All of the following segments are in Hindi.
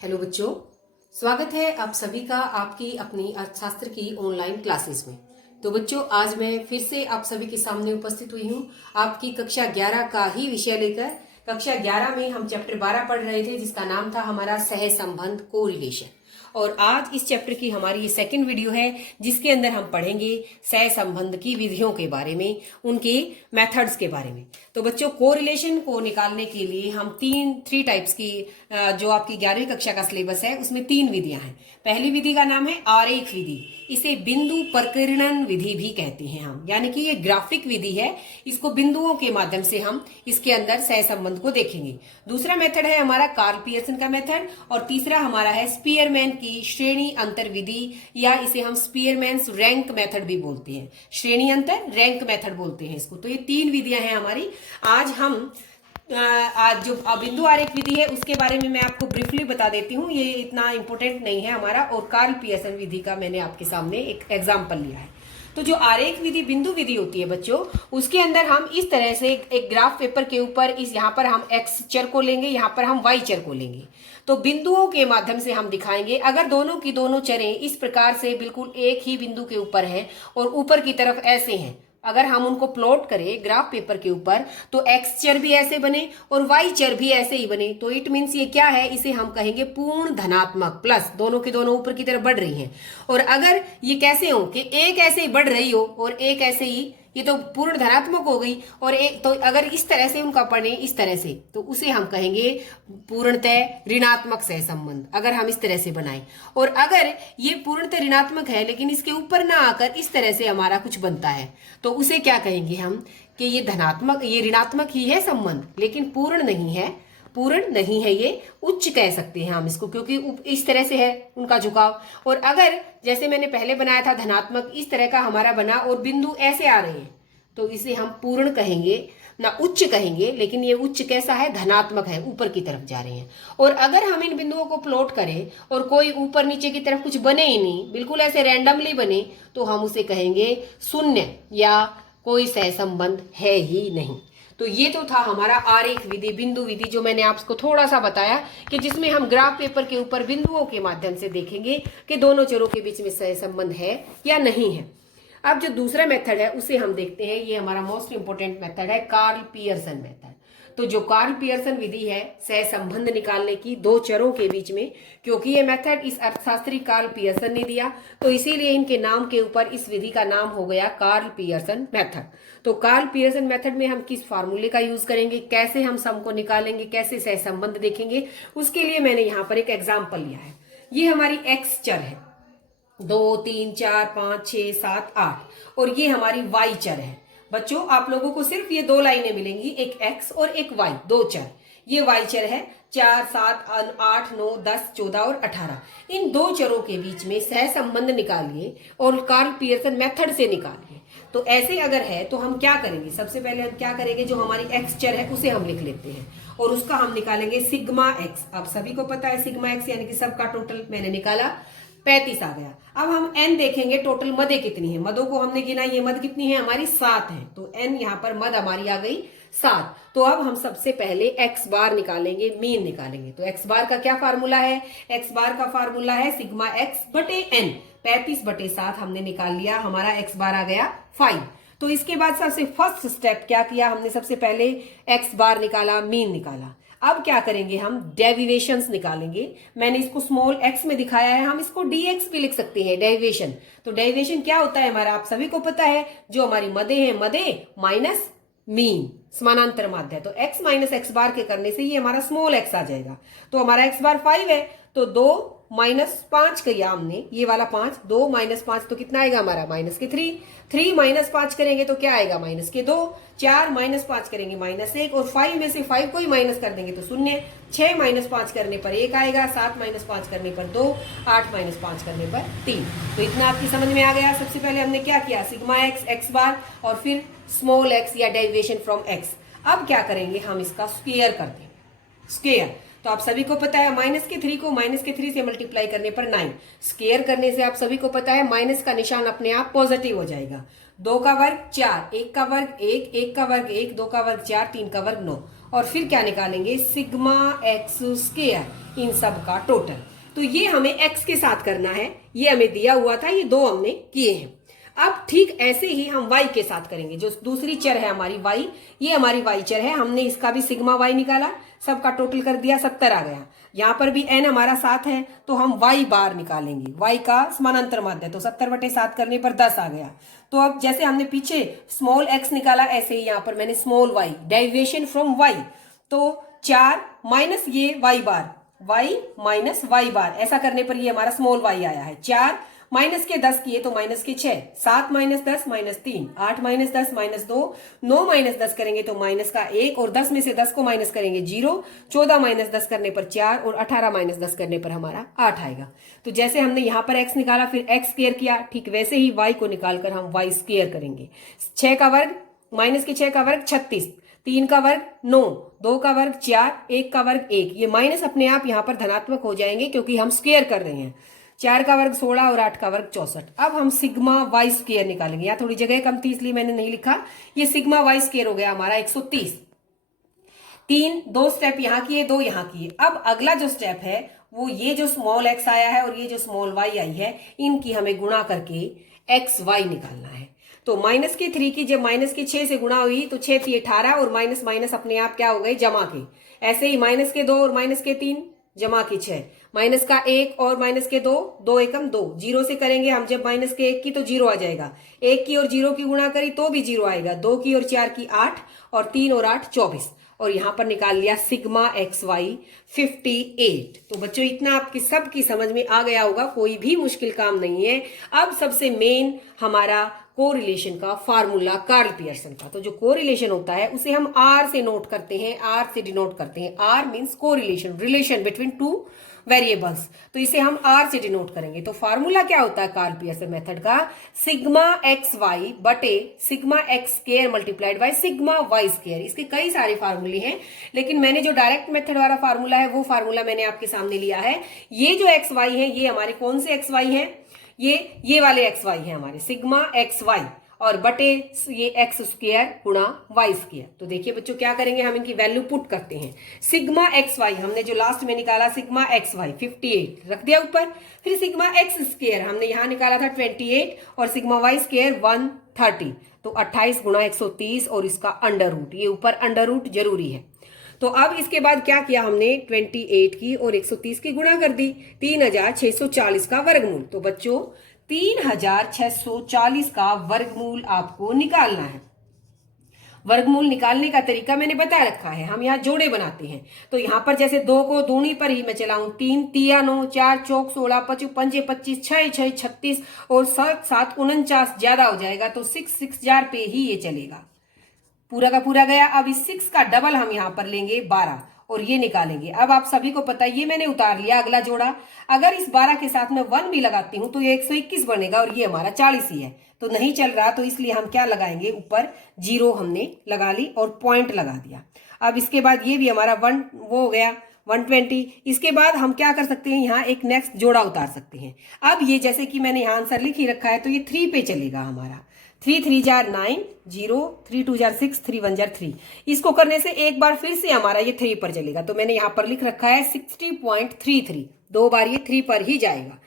हेलो बच्चों, स्वागत है आप सभी का आपकी अपनी अर्थशास्त्र की ऑनलाइन क्लासेस में। तो बच्चों, आज मैं फिर से आप सभी के सामने उपस्थित हुई हूँ आपकी कक्षा 11 का ही विषय लेकर। कक्षा 11 में हम चैप्टर 12 पढ़ रहे थे जिसका नाम था हमारा सह संबंध कोरिलेशन। और आज इस चैप्टर की हमारी ये सेकंड वीडियो है जिसके अंदर हम पढ़ेंगे सह संबंध की विधियों के बारे में, उनके मेथड्स के बारे में। तो बच्चों, कोरिलेशन को निकालने के लिए हम थ्री टाइप्स की जो आपकी 11वीं कक्षा का सिलेबस है उसमें 3 विधियां हैं। पहली विधि का नाम है आरेख विधि, इसे बिंदु प्रकीर्णन विधि भी कहते हैं हम, यानी कि ये ग्राफिक विधि है। इसको बिंदुओं के माध्यम से हम इसके अंदर सह संबंध को देखेंगे। दूसरा मेथड है हमारा कार्ल पियर्सन का मेथड, और तीसरा हमारा है स्पीयरमैन की श्रेणी अंतर विधि, या इसे हम स्पीयरमैन्स रैंक मेथड भी बोलते हैं। श्रेणी अंतर रैंक मेथड बोलते हैं इसको। तो ये 3 विधियां हैं हमारी। आज जो बिंदु आरेख विधि है उसके बारे में मैं आपको ब्रीफली बता देती हूँ, ये इतना इंपॉर्टेंट नहीं है हमारा। और कार्ल पियर्सन विधि का मैंने आपके सामने एक एग्जाम्पल लिया है। तो जो आरेख विधि बिंदु विधि होती है बच्चों, उसके अंदर हम इस तरह से एक ग्राफ पेपर के ऊपर यहाँ पर हम एक्स चर को लेंगे, यहाँ पर हम वाई चर को लेंगे। तो बिंदुओं के माध्यम से हम दिखाएंगे। अगर दोनों की दोनों चरें इस प्रकार से बिल्कुल एक ही बिंदु के ऊपर हैं और ऊपर की तरफ ऐसे हैं, अगर हम उनको प्लॉट करें ग्राफ पेपर के ऊपर, तो एक्स चर भी ऐसे बने और वाई चर भी ऐसे ही बने, तो इट मीन्स ये क्या है, इसे हम कहेंगे पूर्ण धनात्मक, प्लस दोनों की दोनों ऊपर की तरफ बढ़ रही हैं। और अगर ये कैसे हो कि एक ऐसे ही बढ़ रही हो और एक ऐसे ही, ये तो पूर्ण धनात्मक हो गई, और एक तो अगर इस तरह से उनका पढ़े इस तरह से, तो उसे हम कहेंगे पूर्णतः ऋणात्मक सह संबंध, अगर हम इस तरह से बनाएं। और अगर ये पूर्णतः ऋणात्मक है लेकिन इसके ऊपर ना आकर इस तरह से हमारा कुछ बनता है, तो उसे क्या कहेंगे हम कि ये धनात्मक, ये ऋणात्मक ही है संबंध लेकिन पूर्ण नहीं है, पूर्ण नहीं है, ये उच्च कह सकते हैं हम इसको, क्योंकि इस तरह से है उनका झुकाव। और अगर जैसे मैंने पहले बनाया था धनात्मक, इस तरह का हमारा बना और बिंदु ऐसे आ रहे हैं, तो इसे हम पूर्ण कहेंगे ना उच्च कहेंगे, लेकिन ये उच्च कैसा है, धनात्मक है, ऊपर की तरफ जा रहे हैं। और अगर हम इन बिंदुओं को प्लॉट करें और कोई ऊपर नीचे की तरफ कुछ बने ही नहीं, बिल्कुल ऐसे रैंडमली बने, तो हम उसे कहेंगे शून्य या कोई सह संबंध है ही नहीं। तो ये तो था हमारा आरेख विधि, बिंदु विधि, जो मैंने आपको थोड़ा सा बताया कि जिसमें हम ग्राफ पेपर के ऊपर बिंदुओं के माध्यम से देखेंगे कि दोनों चरों के बीच में सह संबंध है या नहीं है। अब जो दूसरा मेथड है उसे हम देखते हैं, ये हमारा मोस्ट इंपोर्टेंट मेथड है कार्ल पियर्सन मेथड। तो जो कार्ल पियर्सन विधि है सह संबंध निकालने की दो चरों के बीच में, क्योंकि ये मेथड इस अर्थशास्त्री कार्ल पियर्सन ने दिया, तो इसीलिए इनके नाम के ऊपर इस विधि का नाम हो गया कार्ल पियर्सन मेथड। तो कार्ल पियर्सन मेथड में हम किस फार्मूले का यूज करेंगे, कैसे हम सम को निकालेंगे, कैसे सह संबंध देखेंगे, उसके लिए मैंने यहाँ पर एक एग्जाम्पल लिया है। ये हमारी एक्स चर है, 2 3 4 5 6 7 8, और ये हमारी वाई चर है। बच्चों, आप लोगों को सिर्फ ये 2 लाइनें मिलेंगी, एक एक्स और एक वाई, 2 चर। ये वाई चर है 4 7 8 9 10 14 और 18। इन 2 चरों के बीच में सह संबंध निकालिए और कार्ल पियर्सन मेथड से निकालिए। तो ऐसे अगर है तो हम क्या करेंगे, सबसे पहले हम क्या करेंगे, जो हमारी एक्स चर है उसे हम लिख लेते हैं और उसका हम निकालेंगे सिग्मा एक्स। आप सभी को पता है सिग्मा एक्स यानी कि सबका टोटल मैंने निकाला 35 आ गया। अब हम n देखेंगे टोटल मदें कितनी है, मदों को हमने गिना, ये मद कितनी है हमारी 7 है, तो n यहाँ पर मद हमारी आ गई 7। तो अब हम सबसे पहले x बार निकालेंगे, मीन निकालेंगे। तो x बार का क्या फार्मूला है, x बार का फार्मूला है सिग्मा x बटे n। 35 बटे 7 हमने निकाल लिया, हमारा x बार आ गया 5। तो इसके बाद सबसे फर्स्ट स्टेप क्या किया हमने, सबसे पहले x बार निकाला, मीन निकाला। अब क्या करेंगे, हम डेविएशंस निकालेंगे। मैंने इसको स्मॉल x में दिखाया है, हम इसको dx भी लिख सकते हैं, डेविएशन। तो डेविएशन क्या होता है हमारा, आप सभी को पता है, जो हमारी मदे हैं, मदे माइनस मीन, समानांतर माध्य है। तो x माइनस एक्स बार के करने से ये हमारा स्मॉल x आ जाएगा। तो हमारा x बार 5 है, तो 2 माइनस 5 किया हमने, ये वाला 5, 2 माइनस 5 तो कितना आएगा हमारा, माइनस के 3। 3 माइनस 5 करेंगे तो क्या आएगा, माइनस के 2। 4 माइनस 5 करेंगे माइनस 1, और 5 में से 5 को ही माइनस कर देंगे तो 0। 6 माइनस 5 करने पर 1 आएगा, 7 माइनस 5 करने पर 2, 8 माइनस 5 करने पर 3। तो इतना आपकी समझ में आ गया। सबसे पहले हमने क्या किया, सिग्मा एक्स, एक्स बार, और फिर स्मॉल एक्स या डेविएशन फ्रॉम एक्स। अब क्या करेंगे, हम इसका स्क्वायर कर देंगे, स्क्वायर। तो आप सभी को पता है माइनस के 3 को माइनस के 3 से मल्टीप्लाई करने पर 9, स्क्वायर करने से आप सभी को पता है माइनस का निशान अपने आप पॉजिटिव हो जाएगा। 2 का वर्ग 4, 1 का वर्ग 1, 1 का वर्ग 1, 2 का वर्ग 4, 3 का वर्ग 9, और फिर क्या निकालेंगे, सिग्मा एक्स स्क्वायर इन सब का टोटल। तो ये हमें एक्स के साथ करना है, ये हमें दिया हुआ था, ये दो हमने किए हैं। अब ठीक ऐसे ही हम वाई के साथ करेंगे, जो दूसरी चर है हमारी वाई, ये हमारी वाई चर है, हमने इसका भी सिग्मा वाई निकाला, सबका टोटल कर दिया, 70 आ गया। यहाँ पर भी एन हमारा 7 है, तो हम वाई बार निकालेंगे, वाई का समानांतर माध्य है, तो 70/7 करने पर 10 आ गया। तो अब जैसे हमने पीछे स्मॉल एक्स निकाला, ऐसे ही यहाँ पर मैंने small y, derivation from y, तो 4 माइनस ये y bar, y minus y bar, ऐसा करने पर ये हमारा स्मॉल वाई आया है। 4 माइनस के 10 किए तो माइनस के 6, 7 माइनस 10 -3, 8 माइनस 10 -2, 9 माइनस 10 करेंगे तो माइनस का 1, और 10 में से 10 को माइनस करेंगे 0, 14 माइनस 10 करने पर 4, और 18 माइनस 10 करने पर हमारा 8 आएगा। तो जैसे हमने यहाँ पर x निकाला, फिर x स्क्वायर किया, ठीक वैसे ही y को निकालकर हम y स्क्वायर करेंगे। 6 का वर्ग माइनस के 6 का वर्ग 36, 3 का वर्ग 9, 2 का वर्ग 4, 1 का वर्ग 1, ये माइनस अपने आप यहाँ पर धनात्मक हो जाएंगे क्योंकि हम स्क्वायर कर रहे हैं। 4 का वर्ग 16 और 8 का वर्ग 64। अब हम सिग्मा वाई स्क्वायर निकालेंगे, यहाँ थोड़ी जगह कम थी इसलिए मैंने नहीं लिखा, ये सिग्मा वाई स्क्वायर हो गया हमारा 130। 2 स्टेप यहाँ किए, 2 यहाँ किए। अब अगला जो स्टेप है वो ये जो स्मॉल एक्स आया है और ये जो स्मॉल वाई आई है, इनकी हमें गुणा करके एक्स वाई निकालना है। तो माइनस के 3 की जब माइनस के 6 से गुणा हुई तो 6 थी 18, और माइनस माइनस अपने आप क्या हो गए, जमा के। ऐसे ही माइनस के 2 और माइनस के 3 जमा की 6, माइनस का 1 और माइनस के 2, 2 एकम 2, 0 से करेंगे हम जब माइनस के 1 की तो 0 आ जाएगा, 1 की और 0 की गुणा करी तो भी 0 आएगा, 2 की और 4 की 8, और 3 और 8 24, और यहां पर निकाल लिया सिग्मा एक्स वाई 58। तो बच्चों इतना आपकी सबकी समझ में आ गया होगा, कोई भी मुश्किल काम नहीं है। अब सबसे मेन हमारा कोरिलेशन का फार्मूला कार्ल पियर्सन का, तो जो कोरिलेशन होता है उसे हम आर से नोट करते हैं, आर से डिनोट करते हैं। R means correlation, relation between two variables, तो इसे हम आर से डिनोट करेंगे। तो फार्मूला क्या होता है कार्ल पियर्सन मेथड का, सिग्मा एक्स वाई बटे sigma x square multiplied by sigma y square. इसके कई सारे फार्मूले हैं, लेकिन मैंने जो डायरेक्ट मेथड वाला फार्मूला है वो फार्मूला मैंने आपके सामने लिया है। ये जो एक्स वाई है ये हमारे कौन से एक्स वाई है, ये वाले एक्स वाई है हमारे, सिग्मा एक्स वाई, और बटे ये एक्स स्क्वायर गुणा वाई स्क्वायर। तो देखिए बच्चों क्या करेंगे, हम इनकी वैल्यू पुट करते हैं। सिग्मा एक्स वाई हमने जो लास्ट में निकाला, सिग्मा एक्स वाई 58 रख दिया ऊपर, फिर सिग्मा एक्स स्क्वायर हमने यहां निकाला था 28, और सिग्मा वाई स्क्वायर 130, तो 28 गुणा 130 और इसका अंडर रूट, ये ऊपर अंडर रूट जरूरी है। तो अब इसके बाद क्या किया हमने, 28 की और 130 की गुणा कर दी, 3640 का वर्गमूल। तो बच्चों 3640 का वर्गमूल आपको निकालना है। वर्गमूल निकालने का तरीका मैंने बता रखा है, हम यहाँ जोड़े बनाते हैं। तो यहाँ पर जैसे 2 को दूनी पर ही मैं चलाऊं, 3 तिया 9, 4 चौक 16, 5 पंजे 25, 6 6 36 और 7 7 49 ज्यादा हो जाएगा, तो 6 पे ही ये चलेगा, पूरा का पूरा गया। अब इस 6 का डबल हम यहाँ पर लेंगे 12 और ये निकालेंगे। अब आप सभी को पता है, ये मैंने उतार लिया अगला जोड़ा, अगर इस 12 के साथ में 1 भी लगाती हूं तो ये 121 बनेगा, और ये हमारा 40 ही है, तो नहीं चल रहा, तो इसलिए हम क्या लगाएंगे, ऊपर 0 हमने लगा ली और पॉइंट लगा दिया। अब इसके बाद ये भी हमारा 1 वो हो गया 120। इसके बाद हम क्या कर सकते हैं, यहाँ एक नेक्स्ट जोड़ा उतार सकते हैं। अब ये जैसे कि मैंने यहाँ आंसर लिख ही रखा है, तो ये 3 पे चलेगा हमारा, 3 3 जार 9, 0 3 2 जार 6, 3 1 जार 3। इसको करने से एक बार फिर से हमारा ये 3 पर चलेगा, तो मैंने यहाँ पर लिख रखा है 60.33, 2 बार ये 3 पर ही जाएगा।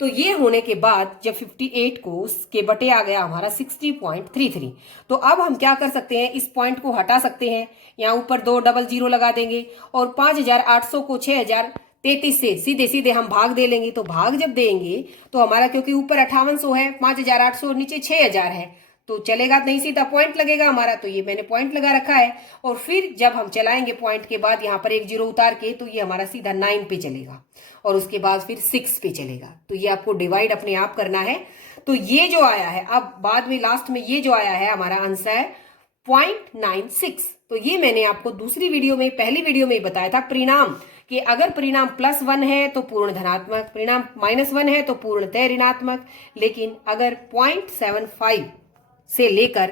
तो ये होने के बाद जब 58 को के बटे आ गया हमारा 60.33, तो अब हम क्या कर सकते हैं, इस पॉइंट को हटा सकते हैं, यहाँ ऊपर 2 डबल 0 लगा देंगे, और 5800 को 6033 से सीधे सीधे हम भाग दे लेंगे। तो भाग जब देंगे तो हमारा, क्योंकि ऊपर 5800 है, 5800 और नीचे 6000 है, तो चलेगा नहीं, सीधा पॉइंट लगेगा हमारा, तो ये मैंने पॉइंट लगा रखा है। और फिर जब हम चलाएंगे पॉइंट के बाद यहाँ पर एक 0 उतार के, तो ये हमारा सीधा 9 पे चलेगा, और उसके बाद फिर 6 पे चलेगा। तो ये आपको डिवाइड अपने आप करना है। तो ये जो आया है, अब बाद में लास्ट में ये जो आया है हमारा आंसर है 0.96। तो ये मैंने आपको दूसरी वीडियो में, पहली वीडियो में बताया था परिणाम, कि अगर परिणाम +1 है तो पूर्ण धनात्मक, परिणाम -1 है तो पूर्णतः ऋणात्मक, लेकिन अगर 0.75 से लेकर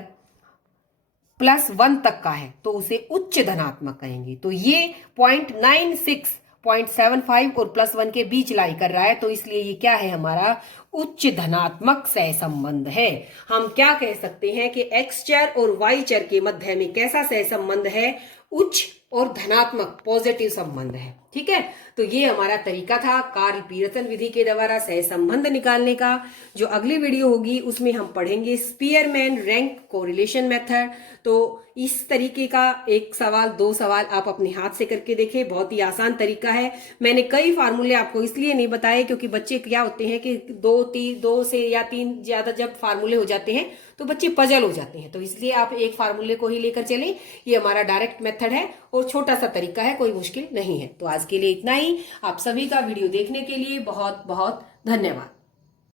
+1 तक का है तो उसे उच्च धनात्मक कहेंगे। तो ये 0.96, 0.75 और +1 के बीच लाई कर रहा है, तो इसलिए ये क्या है, हमारा उच्च धनात्मक सहसंबंध है। हम क्या कह सकते हैं कि एक्स चर और वाई चर के मध्य में कैसा सहसंबंध है, उच्च और धनात्मक पॉजिटिव संबंध है। ठीक है, तो ये हमारा तरीका था कार्ल पियर्सन विधि के द्वारा सहसंबंध निकालने का। जो अगली वीडियो होगी उसमें हम पढ़ेंगे स्पीयरमैन रैंक कोरिलेशन मेथड। तो इस तरीके का एक सवाल, दो सवाल आप अपने हाथ से करके देखें, बहुत ही आसान तरीका है। मैंने कई फार्मूले आपको इसलिए नहीं बताए क्योंकि बच्चे क्या होते हैं कि दो से या तीन ज्यादा जब फार्मूले हो जाते हैं तो बच्चे पजल हो जाते हैं। तो इसलिए आप एक फार्मूले को ही लेकर चलें, ये हमारा डायरेक्ट मेथड है और छोटा सा तरीका है, कोई मुश्किल नहीं है। तो आज के लिए इतना ही। आप सभी का वीडियो देखने के लिए बहुत बहुत धन्यवाद।